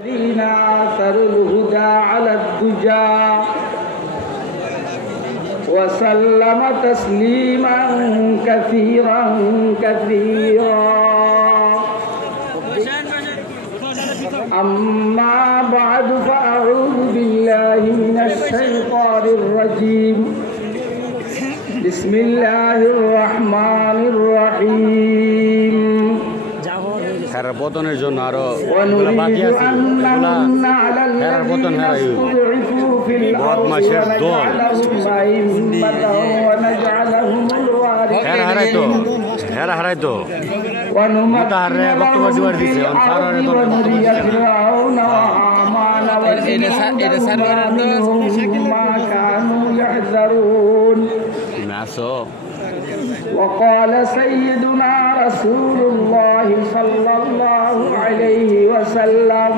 الذين آثروا الهدى على الدجى وسلم تسليما كثيرا أما بعد فأعوذ بالله من الشيطان الرجيم بسم الله الرحمن الرحيم পতনের জন্য আরো ونريد أن نمن على الذين استضعفوا في الأرض ونجعلهم أئمة ونجعلهم الوارثين ونمكن لهم في الأرض ونري فرعون وهامان وجنودهما منهم ما كانوا يحذرون وقال سيدنا رسول الله صلى الله عليه وسلم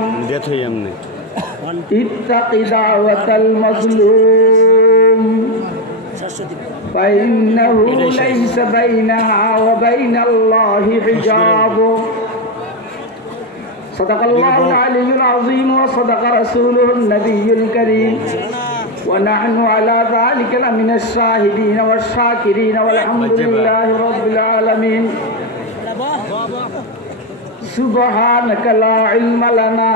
اتق دعوة المظلوم فإنه ليس بينها وبين الله حجاب صدق الله العلي العظيم وصدق رسوله النبي الكريم ونحن على ذلك لمن الشاهدين والشاكرين والحمد لله رب العالمين سبحانك لا علم لنا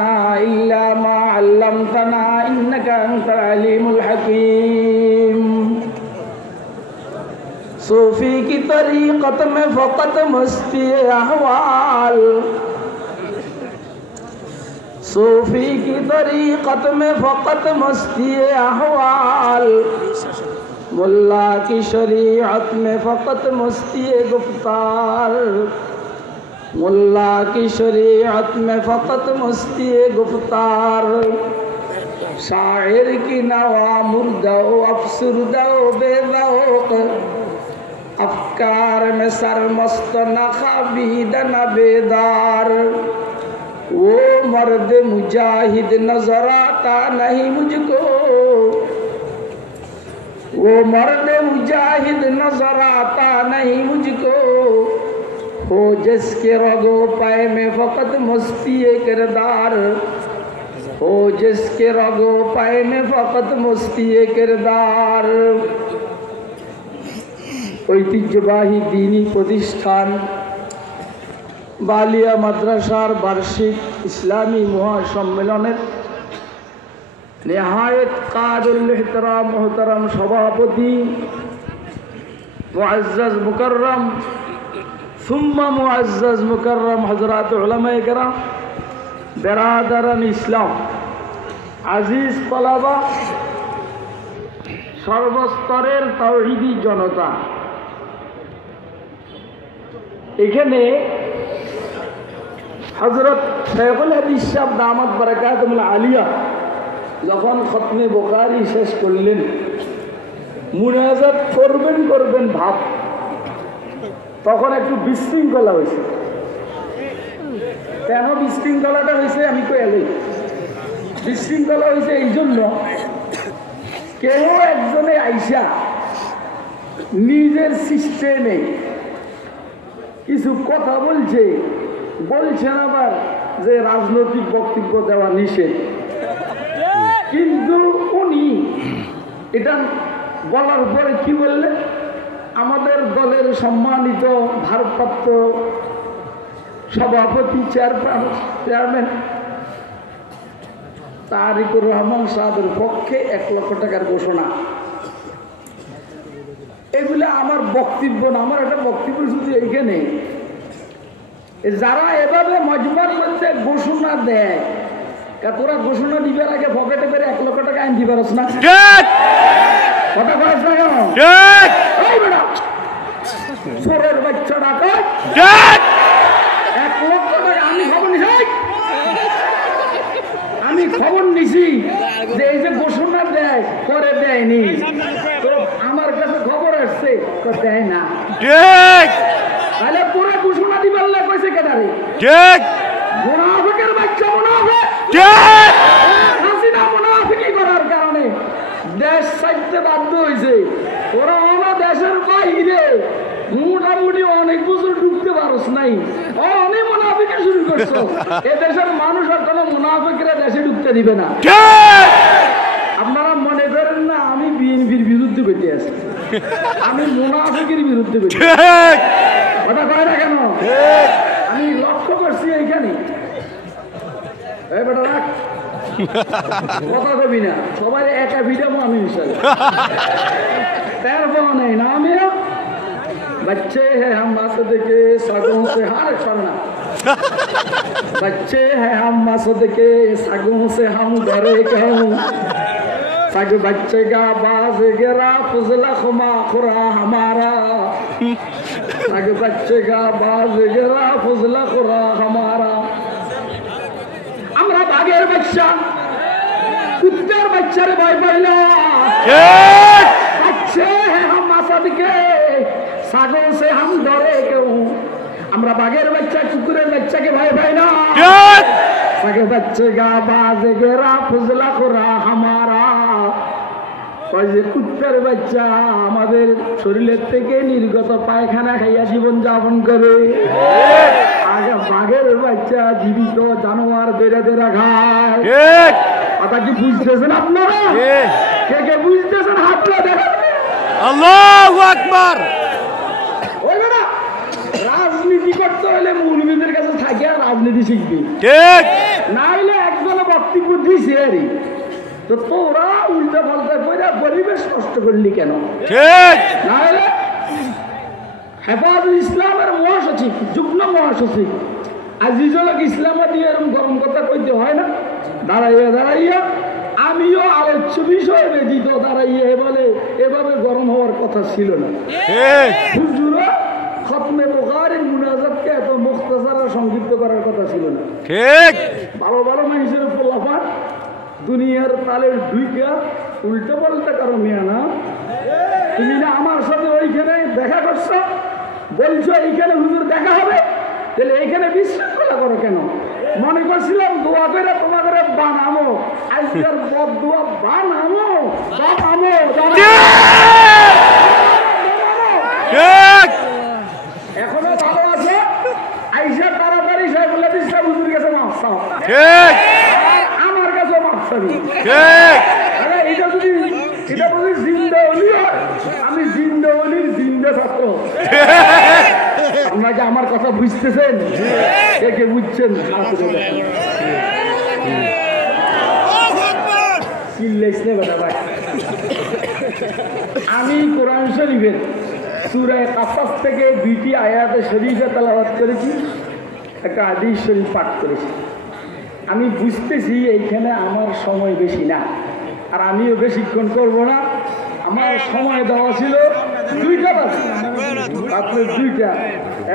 إلا ما علمتنا إنك أنت العليم الحكيم صوفی کی طریقت میں فقط مستی احوال صوفی کی طریقت میں فقط مستی احوال ملا کی شریعت میں فقط مستی گفتار ملا کی شریعت میں فقط مستی گفتار شاعر کی نوا مردہ و افسردہ و بے ذوق افکار میں سرمست نہ خوابید نہ بیدار وہ مرد مجاہد نظر آتا نہیں مجھ کو وہ مرد مجاہد نظر آتا نہیں مجھ کو ہو جس کے رگو پے میں فقط مستی کردار ہو جس کے رگو پے میں فقط مستی کردار ঐতিহ্যবাহী দ্বীনী প্রতিষ্ঠান বালিয়া মাদ্রাসার বার্ষিক ইসলামী মহাসম্মেলনের নেহায়েত কাদুল ইহতরাম মোহতারাম সভাপতি মুআজ্জাজ মুকাররম সুম্মা মুআজ্জাজ মুকাররম হযরত উলামায়ে কেরাম বেরাদারান ইসলাম আজিজ তলাবা সর্বস্তরের তাওহীদি জনতা এখানে হযরত শাইখুল হাদিস সাহেব দামাত বারাকাতুল আলিয়া যখন খতমে বুখারী শেষ করলেন মুনাজাত করবেন ভাব তখন একটু বিশৃঙ্খলা হয়েছে কেন বিশৃঙ্খলাটা হয়েছে আমি তো এলাই বিশৃঙ্খলা হয়েছে এই জন্য কেউ একজনে আইসা নিজের সিস্টেমে কিছু কথা বলছেন আবার যে রাজনৈতিক বক্তব্য দেওয়া নিষেধ কিন্তু উনি এটা বলার পরে কি বললেন আমাদের দলের সম্মানিত ভারপ্রাপ্ত সভাপতি চেয়ারম্যান তারিকুর রহমান সাহেবের পক্ষে 1 লক্ষ টাকার ঘোষণা এগুলা আমার বক্তব্য না আমার একটা বক্তব্য শুধু এইখানে যারা এভাবে মজবুর করতে ঘোষণা দেয় তোরা ঘোষণা দিবার আগে পকেটে করে 1 লক্ষ টাকা আইন দিবারস না কথা বলছ না কেন চোরের বাচ্চা ডাকাত 1 লক্ষ টাকা আমি খবর নিছি যে এই যে ঘোষণা দেয় করে দেয়নি তো আমার কাছে খবর আসছে তো দেয় না তাহলে পুরো ঘোষণা দিবার লাগে কইছে কেডারে ঠিক মুনাফিকের বাচ্চা মুনাফিক ঠিক হাসিনা মুনাফিকি করার কারণে দেশ ছাড়তে বাধ্য হইছে ওরা ওনা দেশের বাইরে মোটামুটি অনেক বছর ঢুকতে পারস নাই অনেক মুনাফিকি শুরু করছো, এ দেশের মানুষ আর কোনো মুনাফিকরা দেশে ঢুকতে দিবে না। আপনারা মনে করেন না আমি বিএনপির বিরুদ্ধে বেঁচে আছি, আমি মুনাফিকের বিরুদ্ধে বেঁচে কথা কয় না কেন? আমি লক্ষ্য করছি এইখানে বেটা রাখ কথা কবি না, সবাই একা ভিড়াবো আমি হিসাবে तेर नहीं ना मेरा बच्चे हैं हम मसद के सगों से हर फरना बच्चे हैं हम मसद के सगों से हम डरे कहूँ सग बच्चे का बाज गिरा फुजला खुमा खुरा हमारा सग बच्चे का बाज गिरा फुजला खुरा हमारा हमरा बागेर बच्चा कुत्तर बच्चा रे भाई पहला बच्चे हैं हम मसद के सागों से हम डरे क्यों हमरा बागेर बच्चा कुकुरेर बच्चा के भाई भाई ना सगे बच्चे का बाज गिरा फुजला खुरा हमारा যে কুত্তার বাচ্চা আমাদের শরীরের থেকে নির্গত পায়খানা খাইয়া জীবন যাপন করে, আগে বাঘের বাচ্চা জীবিত জানোয়ার বেড়ে বেড়া খায়। কথা কি বুঝতেছেন আপনারা? কে কে বুঝতেছেন হাতটা দেখেন। আল্লাহু আকবার। ওই না রাজনীতি করতে হলে মৌলবীদের কাছে থাকিয়া রাজনীতি শিখবি, ঠিক না হলে একজন বক্তব্য দিছে আরে তো তোরা উল্টা পাল্টা করে পরিবেশ নষ্ট করলি কেন? ঠিক না হলে হেফাজত ইসলামের মহাসচিব যুগ্ম মহাসচিব আজিজুল হক ইসলাম দিয়ে এরকম গরম কথা কইতে হয় না? দাঁড়াইয়া দাঁড়াইয়া আমিও আলোচ্য বিষয় ব্যতীত দাঁড়াইয়া বলে এভাবে গরম হওয়ার কথা ছিল না। হুজুরা খতমে বুখারীর মুনাজাতকে এত মুখতাসার সংক্ষিপ্ত করার কথা ছিল না। ঠিক ভালো ভালো মানুষের পোলাপান দুনিয়ার তালের দুইটা উল্টো পাল্টা কারো মিয়া না। তুমি না আমার সাথে ওইখানে দেখা করছো, বলছো এইখানে হুজুর দেখা হবে, তাহলে এইখানে বিশৃঙ্খলা করো কেন? মনে করছিলাম দোয়া করে তোমাদের বানামো, আজকের বদ দোয়া বানামো বানামো এখনো ভালো আছে। আইসা তাড়াতাড়ি সাহেব বলে দিচ্ছে হুজুর কাছে মাফ চাও, আমার কাছে মাফ চাবি। এটা যদি জিন্দা অলি হয়, আমি জিন্দা অলির জিন্দা ছাত্র। আপনাকে আমার কথা বুঝতেছেন? কে কে বুঝছেন? আমি কোরআন শরীফের সূরা কাসাস থেকে 2টি আয়াতে শরীফে তেলাওয়াত করেছি, একটা হাদিস শরীফ পাঠ করেছি। আমি বুঝতেছি এইখানে আমার সময় বেশি না, আর আমিও বেশিক্ষণ করবো না। আমার সময় দেওয়া ছিল 2টা বাজে, রাত্রে 2টা,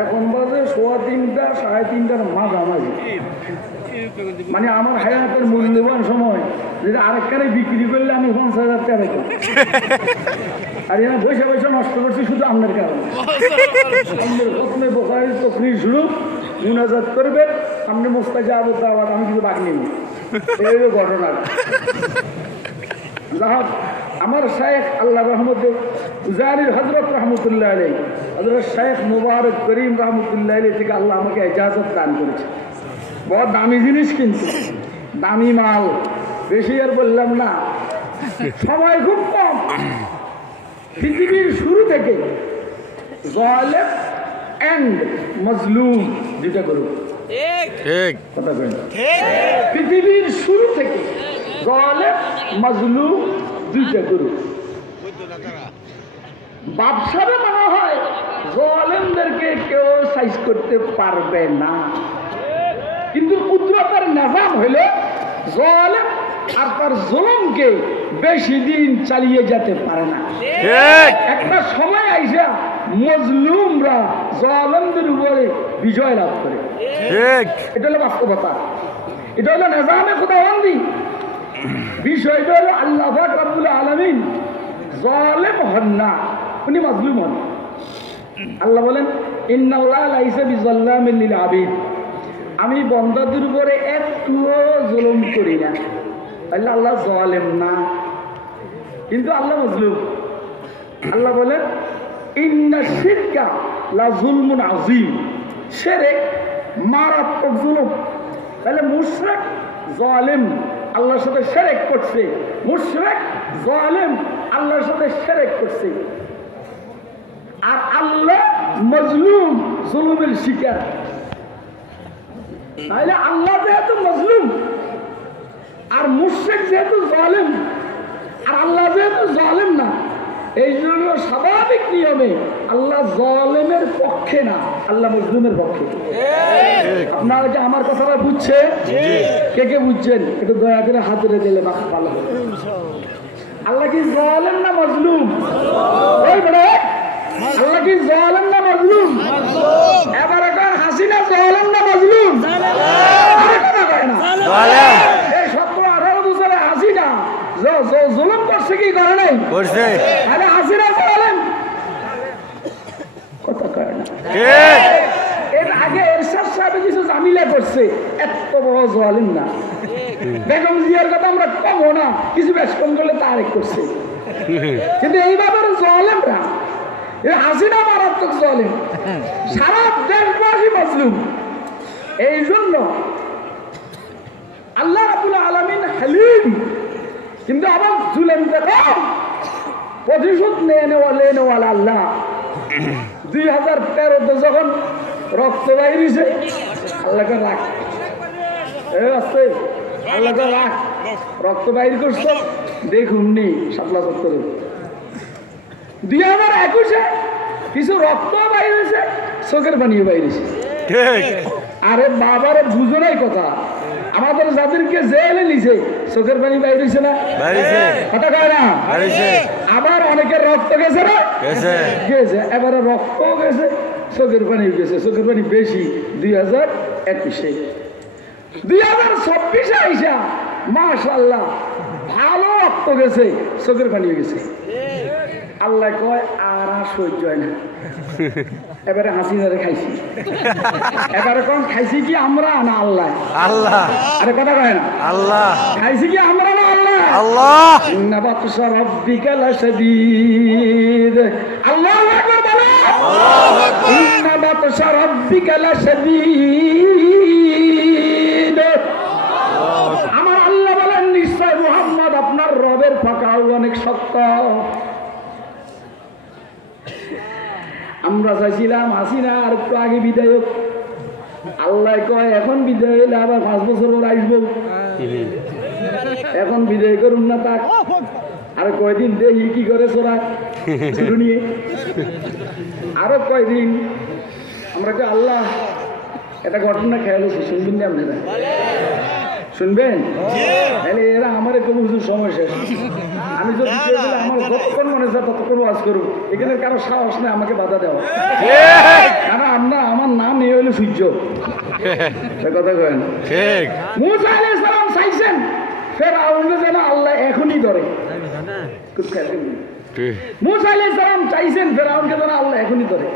এখন বাজে 3:15 3:30 মাঝামাঝি। মানে আমার হায়াতের মূল্যবান সময়, যেটা আরেকখানে বিক্রি করলে আমি 50,000 টাকা পেতাম, আর এখানে বসে বসে নষ্ট করছি শুধু আপনার কারণে। প্রথমে বুখারীর তকরীর শুরু, মুনাজাত করবেন, সামনে মুস্তাজাব দাওয়াত, আমি কিছু বাদ নিই। এই ঘটনা যাহোক আমার শায়েখ আল্লাহ রহমতে জারির হযরত রহমতুল্লাহ আলাইহি, হযরত শায়েখ মুবারক করিম রহমতুল্লাহ আলাইহি থেকে আল্লাহ আমাকে ইজাজত দান করেছে। বড় দামি জিনিস, কিন্তু দামি মাল, বেশি আর বললাম না, সময় খুব কম। পৃথিবীর শুরু থেকে জালেম এন্ড মজলুম দুইটা করুন, ঠিক কথা বলেন। পৃথিবীর শুরু থেকে জালেম মজলুম দুইটা করুন। বাদশারা মনে হয় জালেমদেরকে কেউ সাইজ করতে পারবে না, কিন্তু কুদরতের নিজাম হইলে জালেম আর তার জুলুমকে বেশি দিন চালিয়ে যেতে পারে না। একটা সময় আইসা মজলুমরা জালেমদের উপরে বিজয় লাভ করে। এটা হলো বাস্তবতা, এটা হলো নিজামে খুদাবন্দি। বিষয়টা হলো আল্লাহ পাক রব্বুল আলামিন জালেম হন না, উনি মাজলুম হন। আল্লাহ বলেন ইন্নাল্লাহা লাইসা বিযাল্লামিন লিল আবিদ, আমি বান্দাদের উপরে একটুও জুলুম করি না। আল্লাহ আল্লাহ জালেম না, কিন্তু আল্লাহ মাজলুম। আল্লাহ বলেন ইন্না শিরকা লা যুলমুন আযীম, শিরক মারাত্মক জুলুম। তাহলে মুশরিক জালিম আল্লাহর সাথে শিরক করছে, মুশরিক জালিম আল্লাহর সাথে শিরক করছে। আর আল্লাহ মজলুম, জুলুমের শিকার। তাহলে আল্লাহ যেহেতু মজলুম আর মুশরিক যেহেতু জালিম আর আল্লাহ যেহেতু জালিম না, এই জন্য স্বাভাবিক নিয়মে আল্লাহ জালিমের পক্ষে না, আল্লাহ মজলুমের পক্ষে। আপনারা কি আমার কথাটা বুঝছে? কে কে বুঝছেন একটু দয়া করে হাত ধরে দিলে ভালো হবে। আল্লাহ কি জালিম না মজলুম? আল্লাহ কি জালিম না মজলুম? এবার এখন হাসিনা জালিম না মজলুম? এই 17-18 বছরে হাসিনা জুলুম করছে কি করে নাই? করছে। আরে হাসিনা জালিম কথা কয় না। এর আগে এরশাদ সাহেব কিছু জামিলা করছে, এত বড় জালিম না। বেগম জিয়ার কথা আমরা কমও না, কিছু বেশ কম করলে তারেক করছে। কিন্তু এইভাবে জালিমরা, হাসিনা মারাত্মক জালিম, সারা দেশবাসী মজলুম। এই জন্য আল্লাহ রাব্বুল আলামিন হালিম, কিন্তু আবার জুলেম দেখো প্রতিশোধ নেওয়ালা আল্লাহ। 2013-তে যখন রক্ত বাইরেছে, আল্লাহকে রাখ আসতে, আল্লাহকে রাখ, রক্ত বাইর করছ দেখুননি 7-7। 2021-এ কিছু রক্ত বাইরেছে, চোখের পানিও বাইরেছে। আরে বাবারে বুঝো নাই কথা, আমাদের যাদেরকে জেলে নিছে চোখের পানি বাইরেছে না? কথা কয় না? আবার অনেকের রক্ত গেছে না? গেছে। এবারে রক্ত গেছে, চোখের পানি গেছে। চোখের পানি বেশি 2021-এ। 2024-এ আইসা মাশাআল্লাহ ভালো রক্ত গেছে, চোখের পানি গেছে। আল্লাহ কয় আর সহ্য হয় না, এবারে হাসিনারে খাইছি। এবারে কোন খাইছি কি আমরা না আল্লাহ? আল্লাহ। আরে কথা কয় না? আল্লাহ। খাইছি কি আমরা না আল্লাহ? আল্লাহ। ইন্না বাতশা রাব্বিকা লাশাদীদ। আল্লাহু আকবার বলো। আল্লাহু আকবার। ইন্না বাতশা রাব্বিকা লাশাদীদ। আমার আল্লাহ বলেন নিশ্চয় মুহাম্মদ আপনার রবের পাকড়াও অনেক শক্ত। আমরা চাইছিলাম হাসিনা আর একটু আগে বিদায় হোক, আল্লাহ কয় এখন বিদায় হইলে আবার 5 বছর পর আসবো, এখন বিদায় করুন না তাক, আর কয়দিন দেখি কি করে চোরা শুরু নিয়ে, আরো কয়দিন। আমরা কে আল্লাহ এটা ঘটনা খেয়াল হচ্ছে, শুনবেন না আপনারা? শুনবেন? তাহলে এরা আমার কোনো হুজুর সময় শেষ। আমি যদি আমার যতক্ষণ মনে হয় ততক্ষণ ওয়াজ করুক, এখানে কারো সাহস নেই আমাকে বাধা দেওয়া। কারণ আমরা আমার নাম নিয়ে হইলো সূর্য, কথা কেন? মুসা আলাইহিস সালাম চাইছেন ফেরাউনকে যেন আল্লাহ এখনই ধরে। মুসা আলাইহিস সালাম চাইছেন ফেরাউনকে যেন আল্লাহ এখনই ধরে,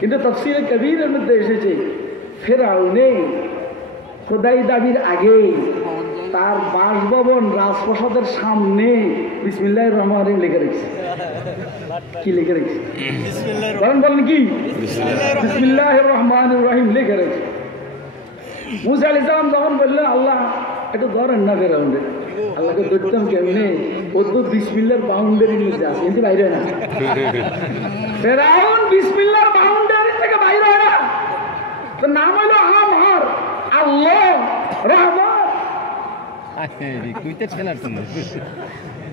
কিন্তু তাফসীরে কবীরের মধ্যে এসেছে ফেরাউনে খোদাই দাবির আগে তার বাসভবন রাজপ্রাসাদের সামনে বিসমিল্লাহির রহমানির রহিম লিখে রেখেছে। কি লিখে রেখেছে? বলেন কি? বিসমিল্লাহির রহমানির রহিম লিখে রেখেছে। মুসা আলাইহিস সালাম যখন বললেন আল্লাহ একটু ধরেন না ফেরাউনকে, আল্লাহকে ধরতাম কেমনে? ও তো বিসমিল্লাহর বাউন্ডারির মধ্যে আছে, কিন্তু বাইরে না। ফেরাউন বিসমিল্লাহর বাউন্ডারি থেকে বাইরে হয় না। তো নাম হইল আমার আল্লাহ রহমান,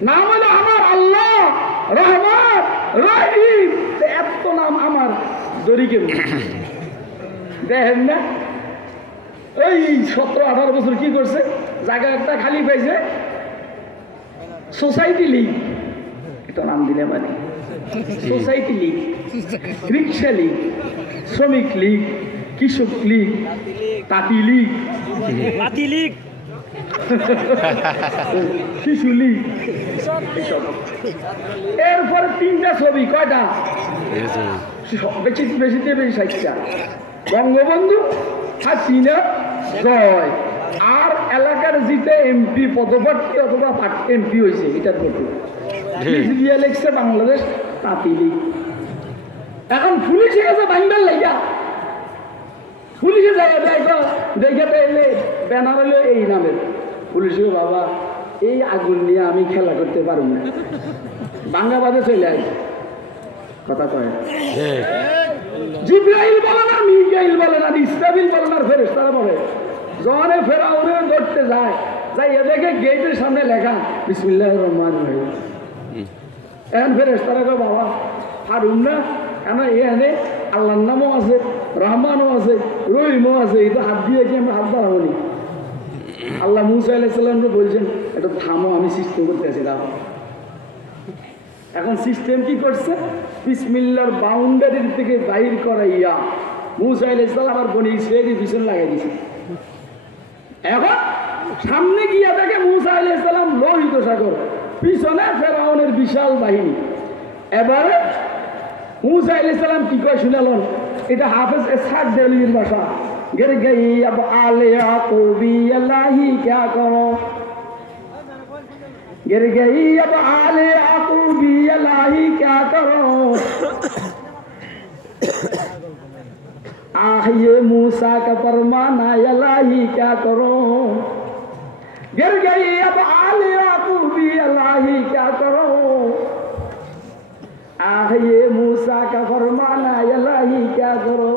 নাম হলো আমার আল্লাহ রহমান রহিম। এত নাম আমার দরিকে দেখেন না? এই 17-18 বছর কি করছে? জায়গা একটা খালি পাইছে, সোসাইটি লীগ, এটা নাম দিলে মানে সোসাইটি লীগ, রিক্সা লীগ, শ্রমিক লীগ, কৃষক লীগ, তাঁতি লীগ, শিশু লীগ, এরপরে 3টা ছবি, কয়টা? বেশিতে বেশি 60টা। বঙ্গবন্ধু, হাসিনা, জয়, আর এলাকার জিতে এমপি পদপ্রার্থী অথবা এমপি হয়েছে এটার প্রতি লিখছে বাংলাদেশ তাঁতি লীগ। এখন পুলিশ গেছে বাংলার লাইগা পুলিশে জায়গা দেখো দেখে পেলে ব্যানার হলো এই নামের পুলিশে বাবা এই আগুন নিয়ে আমি খেলা করতে পারব না বাংলাবাদে চলে আই কথা কয় জিব্রাইল বলে না মিকাইল বলে না ইসরাফিল বলে না ফেরেশতারা বলে যখন ফেরাউনে ধরতে যায় যাই দেখে গেটের সামনে লেখা বিসমিল্লাহির রহমানির রহিম এখন ফেরেশতারা কয় বাবা পারুম না কেন এখানে আল্লাহর নামও আছে রহমানও আছে রহিমও আছে এটা হাত দিয়ে কি আমরা হাত বাড়াবনি আল্লাহ মুসা আলাইহিস সালামকে বলছেন এটা থামো আমি সিস্টেম করতে আছি দাও এখন সিস্টেম কি করছে বিসমিল্লাহর বাউন্ডারির থেকে বাইর করাইয়া মুসা আলাইহিস সালাম আর বনি ইসরাঈলের পিছনে লাগাই দিয়েছে এখন সামনে গিয়া দেখে মুসা আলাইহিস সালাম লোহিত সাগর পিছনে ফেরাউনের বিশাল বাহিনী এবারে মুসা আলাইহিস সালাম কি কয় শুনালেন এটা হাফেজ ইসহাক দেওয়ালির ভাষা गिर गई अब आले याकूबी अल्लाही क्या करो गिर गई अब आले याकूबी अल्लाही क्या करो आह ये मूसा का फरमाना अल्लाही क्या करो गिर गई अब आले याकूबी अल्लाही क्या करो आह ये मूसा का फरमाना अल्लाही क्या करो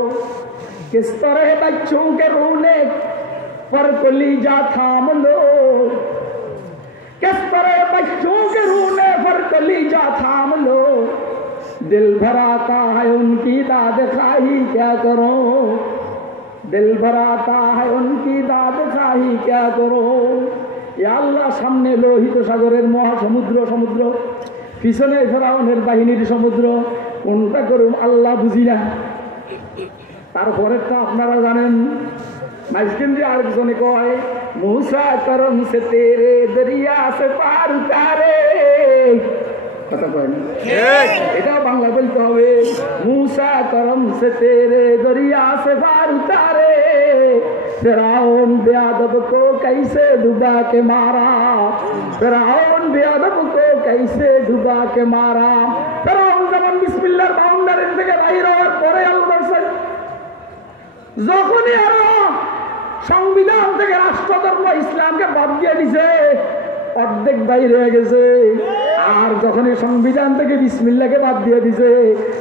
किस तरह बच्चों के रोने पर कलीजा थाम लो किस तरह बच्चों के रोने पर कलीजा थाम लो दिल भराता है उनकी दाद खाही क्या करो दिल भराता है उनकी दाद खाही क्या करो या अल्लाह सामने लोहित सागरेर महासमुद्र समुद्र पिछने ফেরাউনের বাহিনীর সমুদ্র কোনটা করুম আল্লাহ বুঝি না তারপরেরটা আপনারা জানেন মাঝখান দিয়ে আরেকজনে কয় মুসা করম সে তেরে দরিয়া সে পার উতারে কথা কয় না এটা বাংলা বলতে হবে মুসা করম সে তেরে দরিয়া সে পার উতারে ফিরাউন বেয়াদব को कैसे डुबा के मारा ফিরাউন বেয়াদব को कैसे डुबा के मारा ফিরাউন যখন বিসমিল্লাহর বাউন্ডারি থেকে বাইরে হওয়ার পরে আল্লাহ যখনই আরো সংবিধান থেকে রাষ্ট্রধর্ম ইসলামকে বাদ দিয়ে দিছে অর্ধেক বাইরে হয়ে গেছে আর যখনই সংবিধান থেকে বিসমিল্লাহকে বাদ দিয়ে দিছে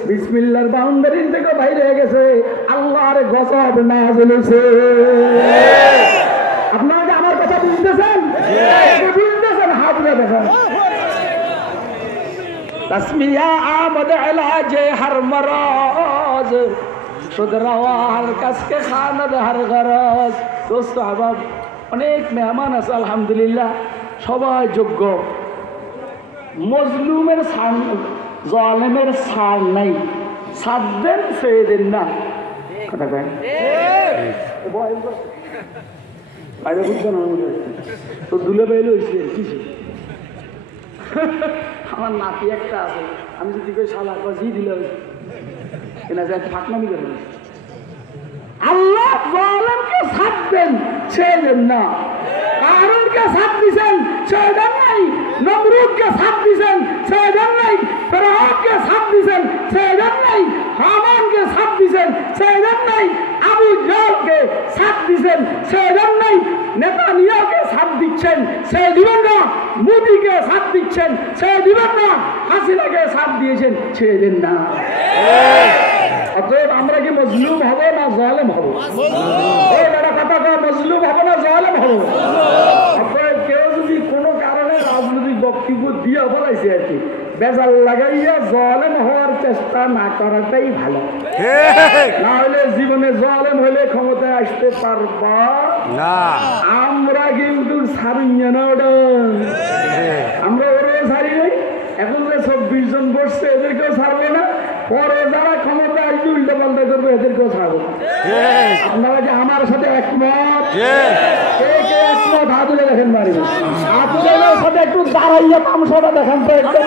বিসমিল্লাহর বাউন্ডারি থেকে বাইরে হয়ে গেছে আল্লাহর গজব নাযিল হয়েছে আপনারা কি আমার কথা বুঝতেছেন বুঝতেছেন হাত দিয়ে দেখেন তাসমিয়া আমদ ইলাজে হর মরাজ সুদরাওয়ার কাছকে খানাদ হর গরজ দোস্ত আহবাব অনেক মেহমান আছে আলহামদুলিল্লাহ সবাই যোগ্য মজলুমের ছাড় জালেমের ছাড় নাই ছাড় দেন ছেড়ে দেন না কথা কয় বাইরে বুঝছো না তো দুলে বাইলে হয়েছে কিছু আমার নাতি একটা আছে আমি যদি কই শালা জি দিলে এনা যায় ফাঁকনামি করে আল্লাহ জালেমকে ছাড় দেন ছেড়ে দেন না কারণকে ছাড় দিছেন ছেড়ে দেন নাই নমরুদকে ছাড় দিছেন ছেড়ে দেন নাই ফেরাউনকে ছাড় দিছেন ছেড়ে দেন নাই হামানকে ছাড় দিছেন ছেড়ে দেন নাই আবু জাহলকে ছাড় দিছেন ছেড়ে দেন নাই নেতানিয়াহুকে ছাড় দিচ্ছেন ছেড়ে দিবেন না মোদিকে ছাড় দিচ্ছেন ছেড়ে দিবেন না হাসিনাকে ছাড় দিয়েছেন ছেড়ে দেন না অতএব আমরা কি মজলুম হব না জালেম হব কথা মজলুম হব না জালেম হব অতএব কেউ যদি কোনো কারণে রাজনৈতিক বক্তব্য দিয়ে বলাইছে আর কি বেজাল লাগাইয়া জালেম হওয়ার চেষ্টা না করাটাই ভালো না হলে জীবনে জালেম হলে ক্ষমতায় আসতে পারবা না আমরা কিন্তু ছাড়িয়ে না ওটা আমরা ওরাও ছাড়ি নাই এখন যে 24 জন বসছে এদেরকেও ছাড়বে না পরে যারা ক্ষমতা আসবে উল্টো পাল্টা করবে এদেরকেও ছাড়বে আপনারা কি আমার সাথে একমত একমত হাত তুলে দেখেন বাড়ি হাত তুলে সাথে একটু দাঁড়াইয়া তামসাটা দেখান তো একদম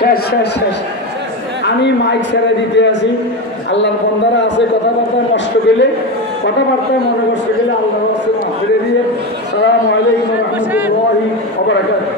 শেষ শেষ শেষ আমি মাইক ছেড়ে দিতে আছি। আল্লাহর বন্দারা আছে, কথাবার্তায় কষ্ট গেলে, কথাবার্তায় মনে কষ্ট গেলে আল্লাহ মাফ করে দিয়ে। আসসালামু আলাইকুম ওয়া রাহমাতুল্লাহি ওয়া বারাকাতুহু।